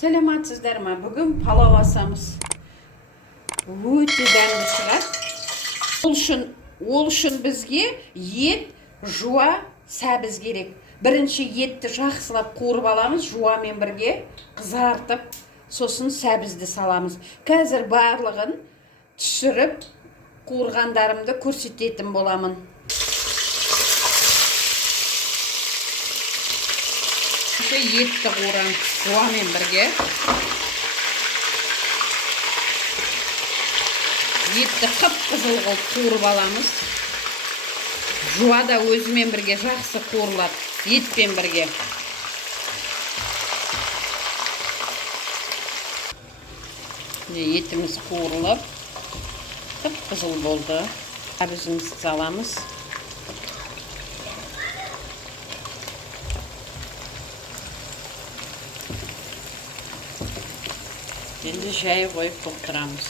Саламатсыздар ма? Бүгін палау асамыз. Өте дәмді шығар. Ол үшін бізге ет, жуа, сәбіз керек. Бірінші етті жақсылап қуырып аламыз, жуамен бірге қызартып, сосын сәбізді саламыз. Қазір барлығын түсіріп, қуырғандарымды көрсететін боламын. Етті қуырам жуамен бірге. Етті қып-қызыл қылып қуырып аламыз. Жуа да өзімен бірге жақсы қуырылады, етпен бірге. Етіміз қуырылып, қып-қызыл болды. Сәбізімізді саламыз. Енді жай қойып толтырамыз.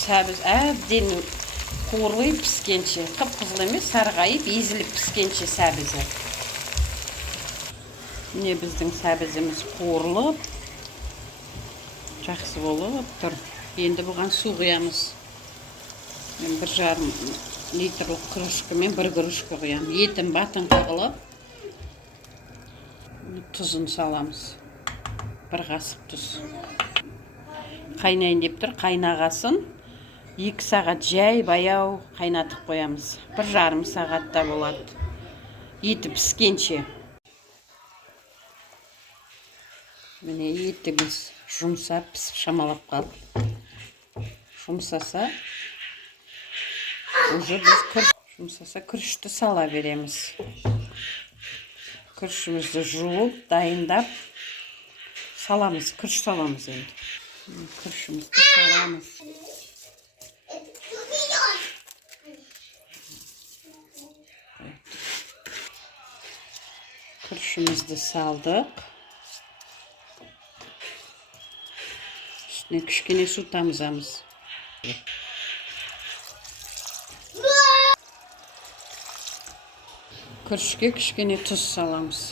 Сәбіз әбден қуырылып піскенше, қып-қызыл емес, сарғайып, езіліп піскенше сәбізі. Міне біздің сәбізіміз қуырылып, жақсы болып тұр. Енді бұған су құямыз. Мен 1,5 литрлік кружкамен 1 кружка құям. Етін батын қылып, тұзын саламыз. 1 қасық тұз. Қайнайын деп тұр, қайнағасын 2 сағат жай баяу қайнатып қоямыз. 1,5 сағатта болады. Еті піскенше. Міне етіміз жұмсап, пісіп шамалап қалды. Жұмсаса, уже біз күрішті сала береміз. Күрішімізді жуып, дайындап саламыз, күріш саламыз енді. Күрішімізді саламыз. Күрішімізді салдық. Үстіне кішкене су тамызамыз. Күрішке кішкене тұз саламыз.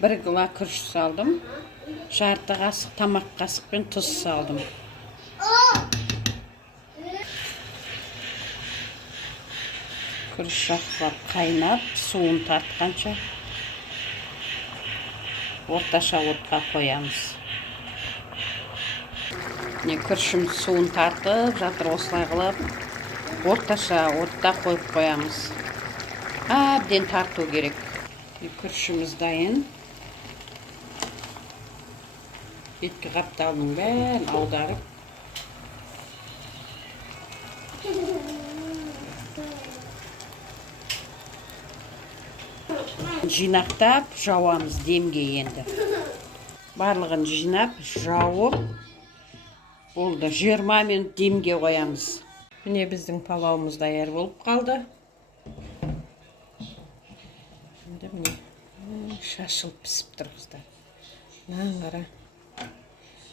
1 кило күріш салдым. Жарты қасық, тамақ қасықпен тұз салдым. Күріш жақсылап қайнап, суын тартқанша орташа отқа қоямыз. Күрішіміз суын тартып, жатыр осылай қылып, орташа отта қойып қоямыз. Әбден тарту керек. Күрішіміз дайын. Еткі қапталының бәрін аударып. Жинақтап, жауамыз демге енді. Барлығын жинап, жауып, болды. 20 минут демге қоямыз. Міне біздің палауымыз даяр болып қалды. Енді міне шашылып пісіп тұр қыздар. Мынаны қара.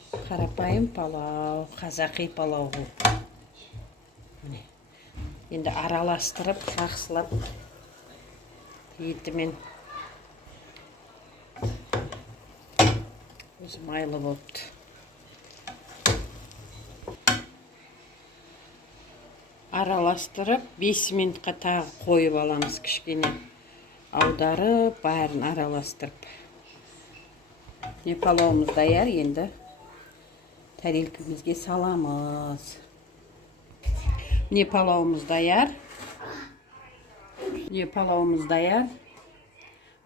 Қарапайым палау, қазақи палау бұл. Енді араластырып, жақсылап етімен өзі майлы болыпты. Араластырып, 5 минутқа тағы қойып аламыз кішкене. Аударып, бәрін араластырып. Палауымыз даяр, енді тарелкамызге саламыз. Палауымыз даяр. Палауымыз даяр.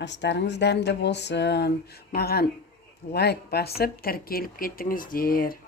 Астарыңыз дәмді болсын. Маған лайк басып, тіркеліп кетіңіздер.